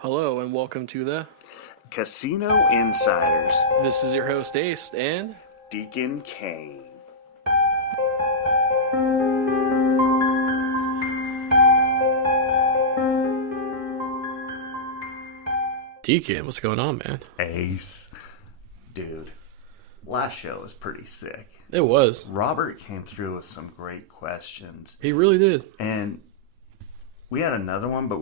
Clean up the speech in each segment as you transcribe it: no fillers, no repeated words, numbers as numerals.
Hello and welcome to the Casino Insiders, This is your host Ace and Deacon Kane. Deacon. What's going on, man? Ace. Dude, last show was pretty sick. It was. Robert came through with some great questions. He really did. And we had another one, but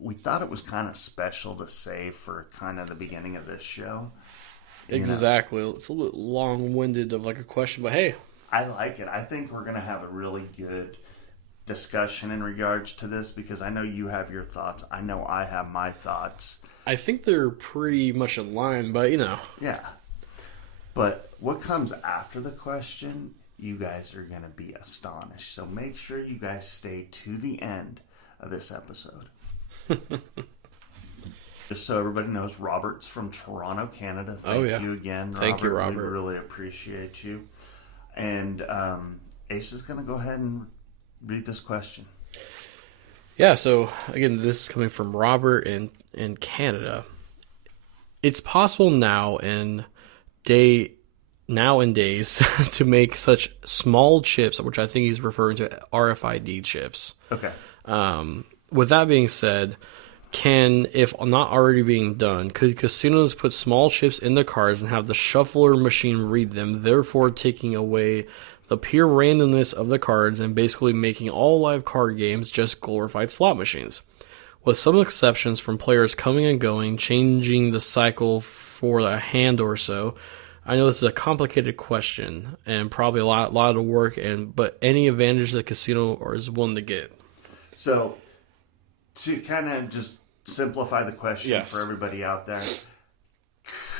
we thought it was kind of special to save for kind of the beginning of this show. Exactly. It's a little long-winded of like a question, but hey. I like it. I think we're going to have a really good discussion in regards to this because I know you have your thoughts. I know I have my thoughts. I think they're pretty much in line, but Yeah. But what comes after the question, you guys are going to be astonished. So make sure you guys stay to the end of this episode. Just so everybody knows, Robert's from Toronto, Canada. Thank you again, Robert. Thank you, Robert. We really appreciate you. And Ace is going to go ahead and read this question. Yeah, so again, this is coming from Robert in Canada. It's possible nowadays to make such small chips, which I think he's referring to RFID chips. Okay. With that being said, if not already being done, could casinos put small chips in the cards and have the shuffler machine read them, therefore taking away the pure randomness of the cards and basically making all live card games just glorified slot machines? With some exceptions from players coming and going, changing the cycle for a hand or so. I know this is a complicated question and probably a lot of work, but any advantage the casino is willing to get? So, to kind of just simplify the question for everybody out there,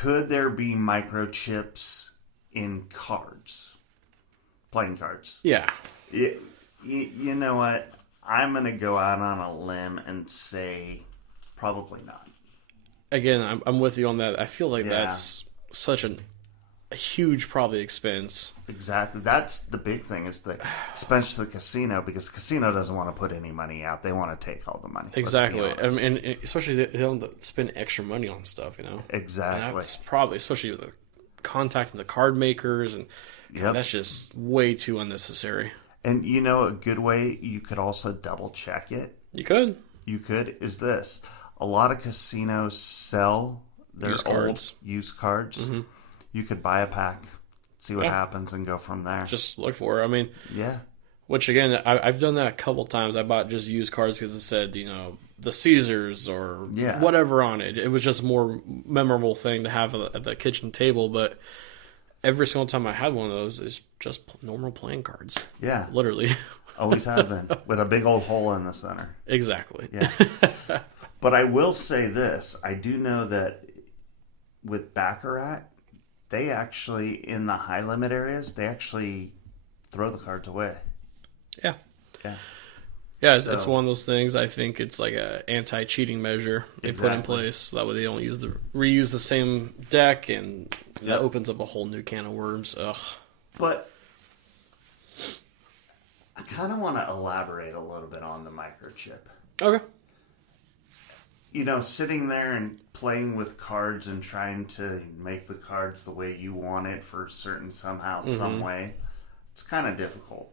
could there be microchips in cards? Playing cards? Yeah. You know what? I'm going to go out on a limb and say probably not. Again, I'm with you on that. I feel like that's such a huge probably expense. Exactly. That's the big thing is the expense to the casino because the casino doesn't want to put any money out. They want to take all the money. Exactly. I mean, and especially they don't spend extra money on stuff, Exactly. And that's probably, especially with the contacting the card makers, and that's just way too unnecessary. And a good way you could also double check it. You could is this. A lot of casinos sell their old used cards. Mm-hmm. You could buy a pack, see what happens, and go from there. Just look for it. I mean, yeah. Which, again, I've done that a couple times. I bought just used cards because it said, the Caesars or whatever on it. It was just a more memorable thing to have at the kitchen table. But every single time I had one of those, it's just normal playing cards. Yeah. Literally. Always have been. With a big old hole in the center. Exactly. Yeah. But I will say this. I do know that with Baccarat, they actually, in the high limit areas, they actually throw the cards away. Yeah. Yeah. Yeah, that's one of those things. I think it's like a anti-cheating measure they put in place. So that way they don't reuse the same deck, and that opens up a whole new can of worms. Ugh. But I kind of want to elaborate a little bit on the microchip. Okay. Sitting there and playing with cards and trying to make the cards the way you want it for certain somehow, some way, it's kind of difficult.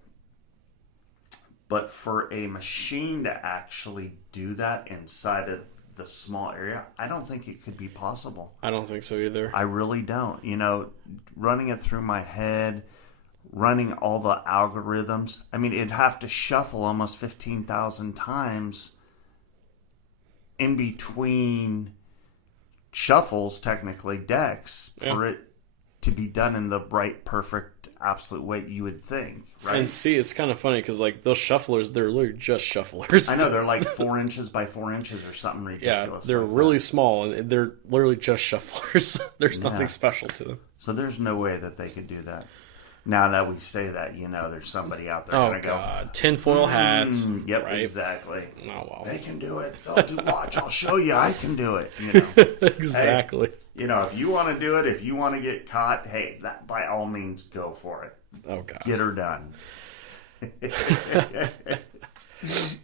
But for a machine to actually do that inside of the small area, I don't think it could be possible. I don't think so either. I really don't. Running it through my head, running all the algorithms, I mean, it'd have to shuffle almost 15,000 times in between shuffles, technically decks, for it to be done in the right, perfect, absolute way you would think, right? And see, it's kind of funny because those shufflers, they're literally just shufflers. I know, they're like 4 inches by 4 inches or something ridiculous. Yeah, they're really small, and they're literally just shufflers. There's nothing special to them. So there's no way that they could do that. Now that we say that, there's somebody out there going to go, tinfoil hats. Yep, right? exactly. Oh, wow. They can do it. Watch, I'll show you. I can do it. Exactly. Hey, if you want to do it, if you want to get caught, hey, that by all means, go for it. Oh, God. Get her done.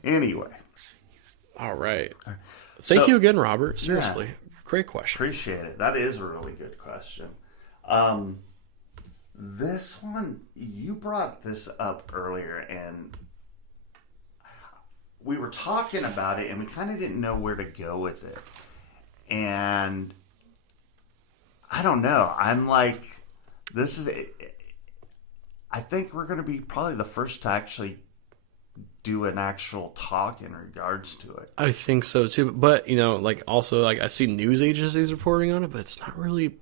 Anyway. All right. Thank So- you again, Robert. Seriously. Great question. Appreciate it. That is a really good question. This one, you brought this up earlier, and we were talking about it, and we kind of didn't know where to go with it. And I don't know. I'm like, I think we're going to be probably the first to actually do an actual talk in regards to it. I think so too. But, also, I see news agencies reporting on it, but it's not really,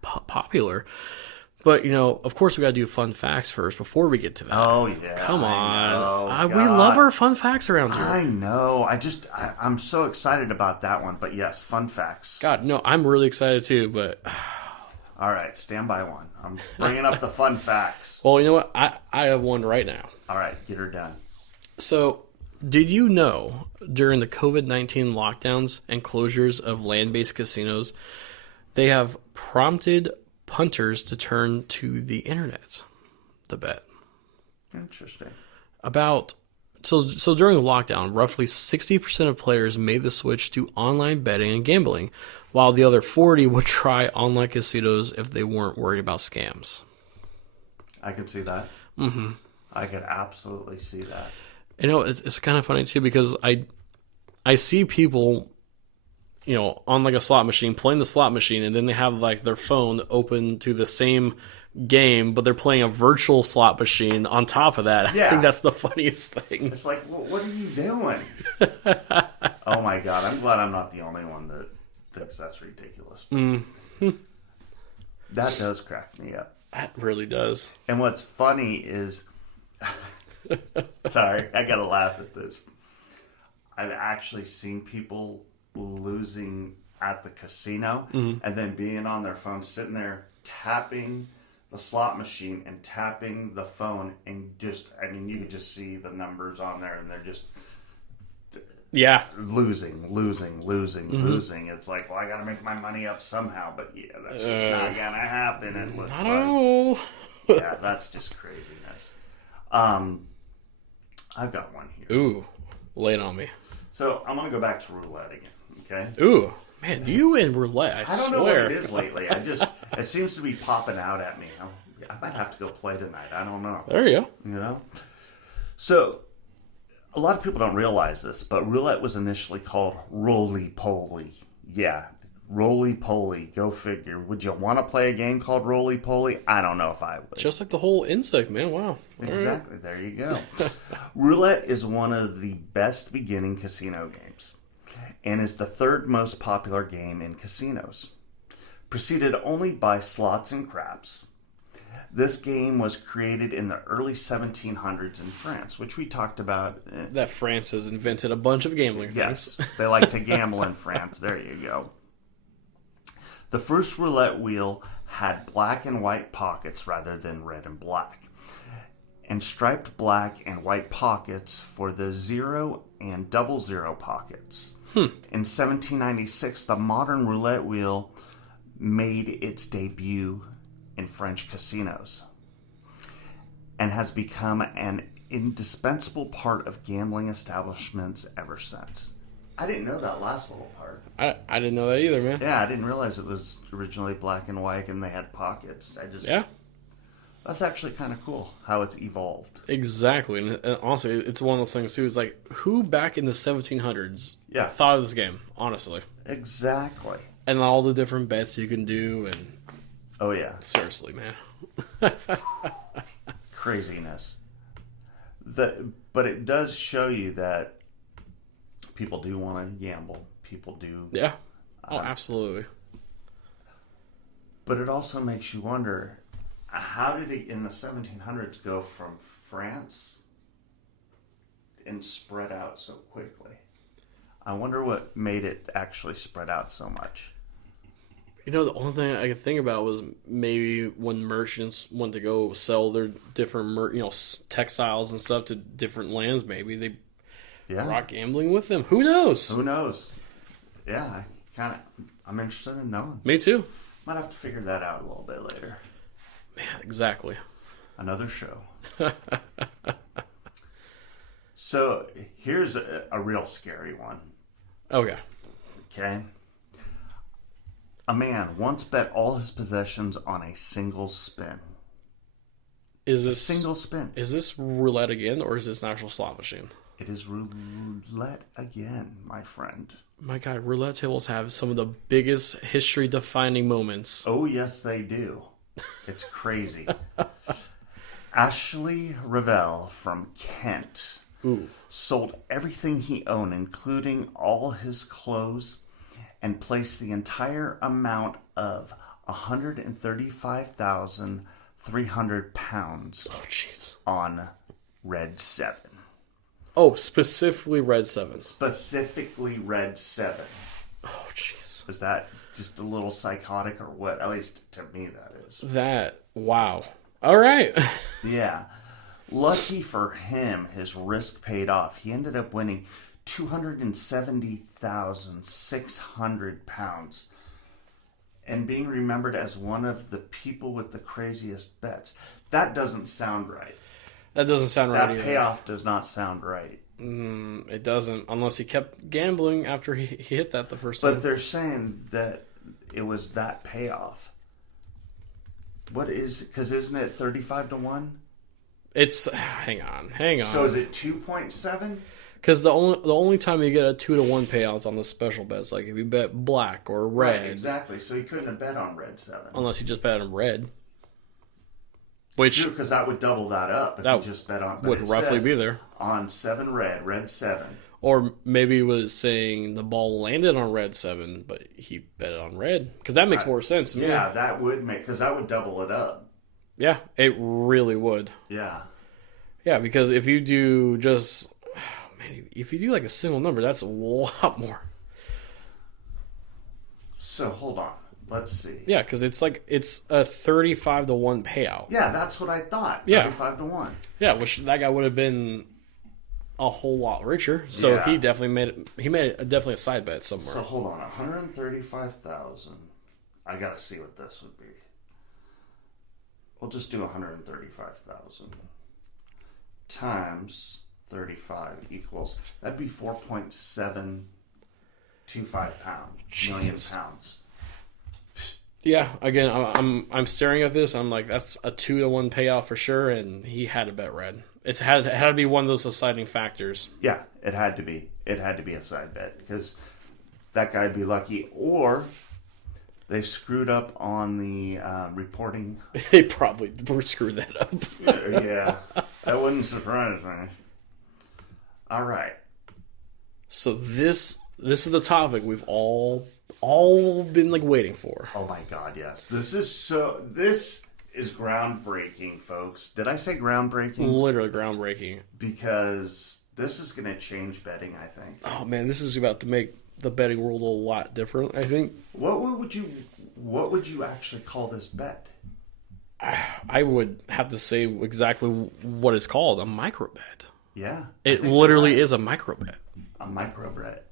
popular. But, of course, we got to do fun facts first before we get to that. Oh, yeah. Come on. We God. love our fun facts around here. I know. I'm so excited about that one. But yes, fun facts. God, no, I'm really excited too, but... All right, stand by one. I'm bringing up the fun facts. Well, you know what? I have one right now. All right, get her done. So, did you know during the COVID-19 lockdowns and closures of land-based casinos, they have prompted punters to turn to the internet to bet? Interesting. So during the lockdown, roughly 60% of players made the switch to online betting and gambling, while the other 40 would try online casinos if they weren't worried about scams. I could see that. Mm-hmm. I could absolutely see that. It's kind of funny too because I see people, on a slot machine playing the slot machine, and then they have their phone open to the same game, but they're playing a virtual slot machine on top of that. Yeah. I think that's the funniest thing. It's like, what are you doing? Oh my God, I'm glad I'm not the only one that thinks that's ridiculous. Mm-hmm. That does crack me up. That really does. And what's funny is, sorry, I gotta laugh at this. I've actually seen people losing at the casino and then being on their phone, sitting there tapping the slot machine and tapping the phone, and you could just see the numbers on there, and they're just losing. It's like, well, I gotta make my money up somehow, but that's just not gonna happen. It looks like, yeah, that's just craziness. I've got one here. Ooh, lay it on me. So I'm gonna go back to roulette again. Okay. Ooh, man, you and roulette. I don't swear. know what it is lately. It seems to be popping out at me. I might have to go play tonight. I don't know. There you go. So a lot of people don't realize this, but roulette was initially called roly-poly. Yeah, roly-poly. Go figure. Would you want to play a game called roly-poly? I don't know if I would. Just like the whole insect, man. Wow. Exactly. There you go. Roulette is one of the best beginning casino games and is the third most popular game in casinos, preceded only by slots and craps. This game was created in the early 1700s in France, which we talked about. That France has invented a bunch of gambling things. Yes, they like to gamble in France. There you go. The first roulette wheel had black and white pockets rather than red and black, and striped black and white pockets for the 0 and 00 pockets. In 1796, the modern roulette wheel made its debut in French casinos and has become an indispensable part of gambling establishments ever since. I didn't know that last little part. I didn't know that either, man. Yeah, I didn't realize it was originally black and white and they had pockets. That's actually kind of cool how it's evolved. Exactly. And honestly, it's one of those things too. It's like, who back in the 1700s thought of this game, honestly? Exactly. And all the different bets you can do. And oh, yeah. Seriously, man. Craziness. But it does show you that people do want to gamble. People do. Yeah. Oh, absolutely. But it also makes you wonder, how did it in the 1700s go from France and spread out so quickly? I wonder what made it actually spread out so much. The only thing I could think about was maybe when merchants went to go sell their different, textiles and stuff to different lands. Maybe they brought gambling with them. Who knows? Who knows? Yeah, I'm interested in knowing. Me too. Might have to figure that out a little bit later. Man, exactly. Another show. So here's a real scary one. Okay. Okay. A man once bet all his possessions on a single spin. Is A this single spin. Is this roulette again, or is this an actual slot machine? It is roulette again, my friend. My God, roulette tables have some of the biggest history-defining moments. Oh, yes, they do. It's crazy. Ashley Revell from Kent sold everything he owned, including all his clothes, and placed the entire amount of 135,300 pounds Oh, jeez. on Red 7. Oh, specifically Red 7. Specifically Red 7. Oh, jeez. Is that just a little psychotic or what? At least to me that is. Wow. All right. Yeah. Lucky for him, his risk paid off. He ended up winning 270,600 pounds and being remembered as one of the people with the craziest bets. That doesn't sound right. That doesn't sound right That either. payoff does not sound right. It doesn't, unless he kept gambling after he hit that the first time. But they're saying that it was that payoff. What is, because isn't it 35 to 1? It's, hang on. So is it 2.7? Because the only time you get a 2-to-1 payout is on the special bets, like if you bet black or red. Right, exactly. So he couldn't have bet on Red 7. Unless he just bet on red. Which Because that would double that up if that you just bet on. But would it roughly says be there. on 7 red 7. Or maybe it was saying the ball landed on red 7, but he bet it on red. Because that makes more sense to me. Yeah, that would make, because that would double it up. Yeah, it really would. Yeah. Yeah, because if you do just, if you do like a single number, that's a lot more. So hold on, let's see. Yeah, because it's a 35 to 1 payout. Yeah, that's what I thought. Yeah. 35 to 1. Yeah, which that guy would have been a whole lot richer. So Yeah. he definitely made definitely a side bet somewhere. So hold on, 135,000. I gotta see what this would be. We'll just do 135,000 times 35 equals, that'd be 4.725 million Jesus. pounds. Yeah, again, I'm staring at this. I'm like, that's a 2-to-1 payout for sure, and he had to bet red. It had to be one of those deciding factors. Yeah, it had to be. It had to be a side bet because that guy'd be lucky, or they screwed up on the reporting. They probably screwed that up. Yeah, that wouldn't surprise me. All right. So this is the topic we've all been like waiting for. Oh my God, yes. This is groundbreaking, folks. Did I say groundbreaking? Literally groundbreaking. Because this is going to change betting, I think. Oh man, this is about to make the betting world a lot different, I think. What would you actually call this bet? I would have to say exactly what it's called, a micro bet. Yeah. It literally is a micro bet. A micro bet.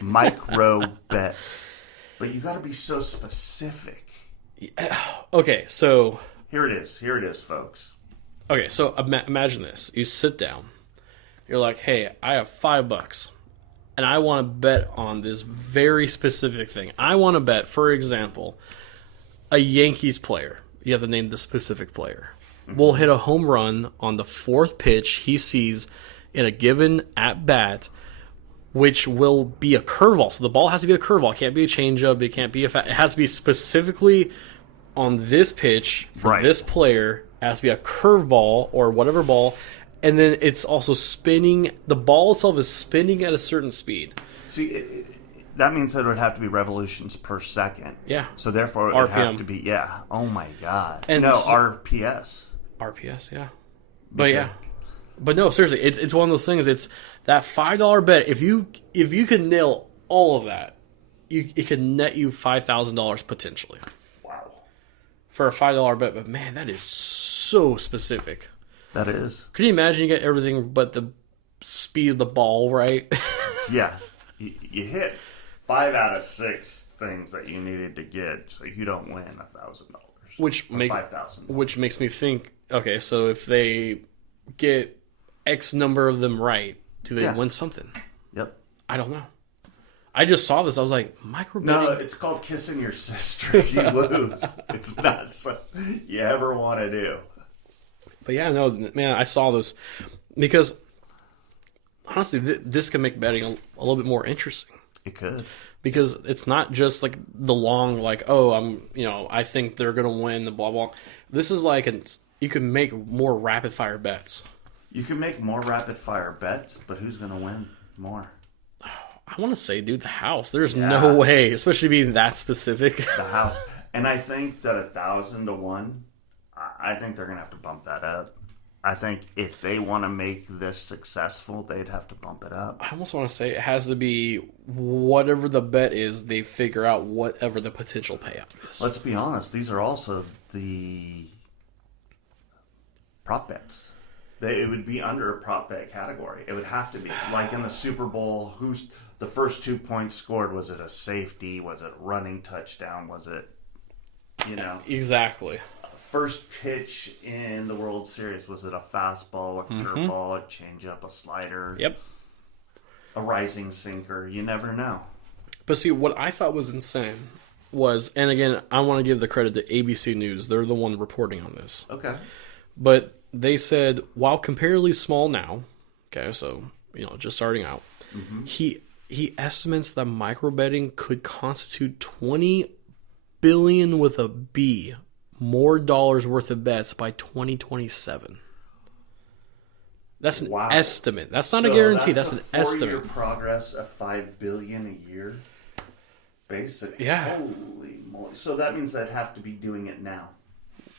Micro bet. But you got to be so specific. Okay, so Here it is, folks. Okay, so imagine this. You sit down. You're like, hey, I have $5, and I want to bet on this very specific thing. I want to bet, for example, a Yankees player. You have to name the specific player. Will hit a home run on the 4th pitch he sees in a given at-bat, which will be a curveball. So the ball has to be a curveball. It can't be a changeup. It can't be it has to be specifically on this pitch for this player. It has to be a curveball or whatever ball. And then it's also spinning. The ball itself is spinning at a certain speed. See, that means that it would have to be revolutions per second. Yeah. So therefore, it would RPM. have to be, yeah. Oh my God. And no, so- RPS. RPS, yeah. But yeah. But no, seriously, it's one of those things. It's that $5 bet. If you can nail all of that, it can net you $5,000 potentially. Wow. For a $5 bet. But man, that is so specific. That is. Can you imagine you get everything but the speed of the ball right? Yeah. You hit 5 out of 6 things that you needed to get, so you don't win $1,000. Which makes me think, okay, so if they get X number of them right, do they win something? Yep. I don't know. I just saw this. I was like, micro betting? No, it's called kissing your sister. You lose. It's not something you ever want to do. But yeah, no, man, I saw this because honestly, this can make betting a little bit more interesting. It could. Because it's not just like the long, like, oh, I think they're going to win, the blah, blah. This is like, you can make more rapid fire bets. You can make more rapid fire bets, but who's going to win more? I want to say, dude, the house. There's no way, especially being that specific. The house. And I think that 1,000 to 1, I think they're going to have to bump that up. I think if they want to make this successful, they'd have to bump it up. I almost want to say it has to be whatever the bet is, they figure out whatever the potential payout is. Let's be honest. These are also the prop bets. It would be under a prop bet category. It would have to be. Like in the Super Bowl, who's the first 2 points scored? Was it a safety? Was it a running touchdown? Was it, Exactly. First pitch in the World Series, was it a fastball, a curveball, a changeup, a slider? Yep. A rising sinker? You never know. But see, what I thought was insane was, and again, I want to give the credit to ABC News. They're the one reporting on this. Okay. But they said, while comparatively small now, okay, so, just starting out, he estimates that micro betting could constitute $20 billion with a B more dollars worth of bets by 2027. That's an estimate. That's not a guarantee. That's an estimate. 4-year progress of $5 billion a year, basically. Yeah. Holy moly! So that means they'd have to be doing it now.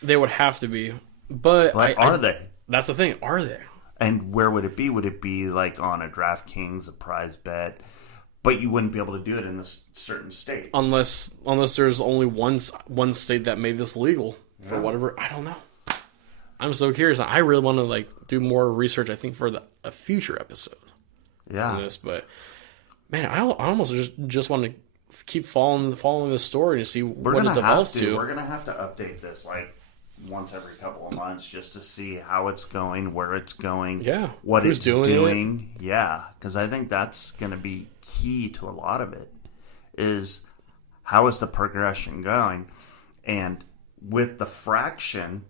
They would have to be, but are they? That's the thing. Are they? And where would it be? Would it be like on a DraftKings, a prize bet? But you wouldn't be able to do it in certain states. Unless there's only one state that made this legal for whatever. I don't know. I'm so curious. I really want to do more research, I think, for a future episode. Yeah. On this, but man, I almost just want to keep following this story to see what it develops to. We're gonna have to update this once every couple of months just to see how it's going, where it's going, what it's doing. Yeah, because I think that's going to be key to a lot of it, is how is the progression going? And with the fraction,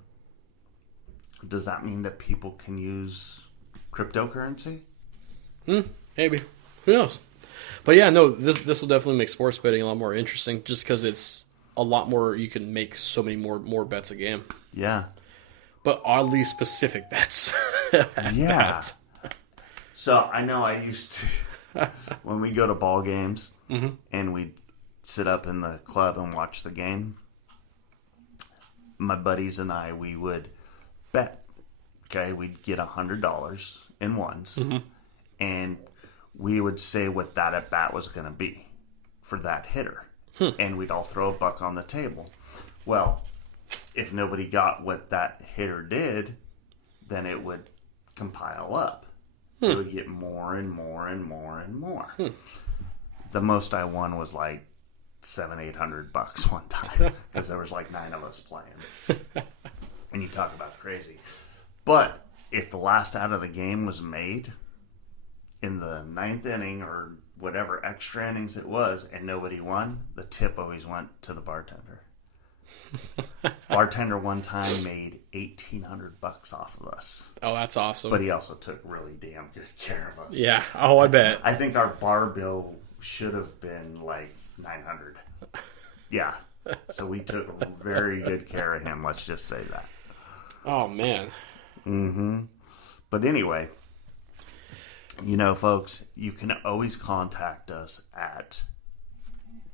does that mean that people can use cryptocurrency? Maybe. Who knows? But yeah, no, this will definitely make sports betting a lot more interesting just because it's a lot more, you can make so many more bets a game. Yeah. But oddly specific bets. Yeah. So I know I used to, when we go to ball games and we'd sit up in the club and watch the game, my buddies and I, we would bet. Okay, we'd get $100 in ones and we would say what that at bat was going to be for that hitter. And we'd all throw $1 on the table. Well, if nobody got what that hitter did, then it would compile up. It would get more and more and more and more. The most I won was $700-800 one time because there was 9 of us playing. And you talk about crazy. But if the last out of the game was made in the 9th inning or whatever extra innings it was, and nobody won, the tip always went to the bartender. Bartender one time made $1,800 off of us. Oh, that's awesome. But he also took really damn good care of us. Yeah. Oh, I bet. I think our bar bill should have been $900. Yeah. So we took very good care of him. Let's just say that. Oh, man. But anyway, folks, you can always contact us at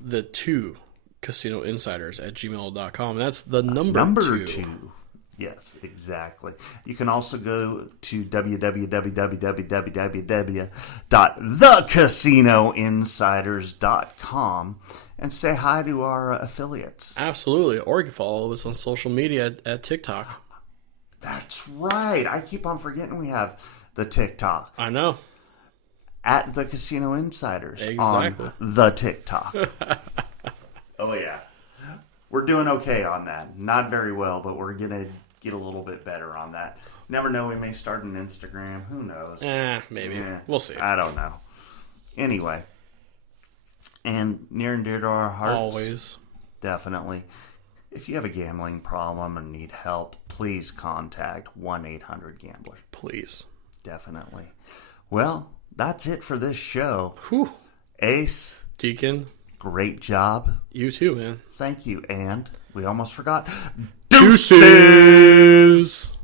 the 2 Casino Insiders at gmail.com. That's the number 2. Yes, exactly. You can also go to www.thecasinoinsiders.com and say hi to our affiliates. Absolutely. Or you can follow us on social media at TikTok. That's right. I keep on forgetting we have the TikTok. I know. At the Casino Insiders. Exactly. On the TikTok. Oh, yeah. We're doing okay on that. Not very well, but we're going to get a little bit better on that. Never know, we may start an Instagram. Who knows? Maybe. We'll see. I don't know. Anyway, and near and dear to our hearts, Always. definitely. If you have a gambling problem and need help, please contact 1-800-GAMBLER. Please. Definitely. Well, that's it for this show. Whew. Ace, Deacon. great job. You too, man. Thank you. And we almost forgot. Deuces!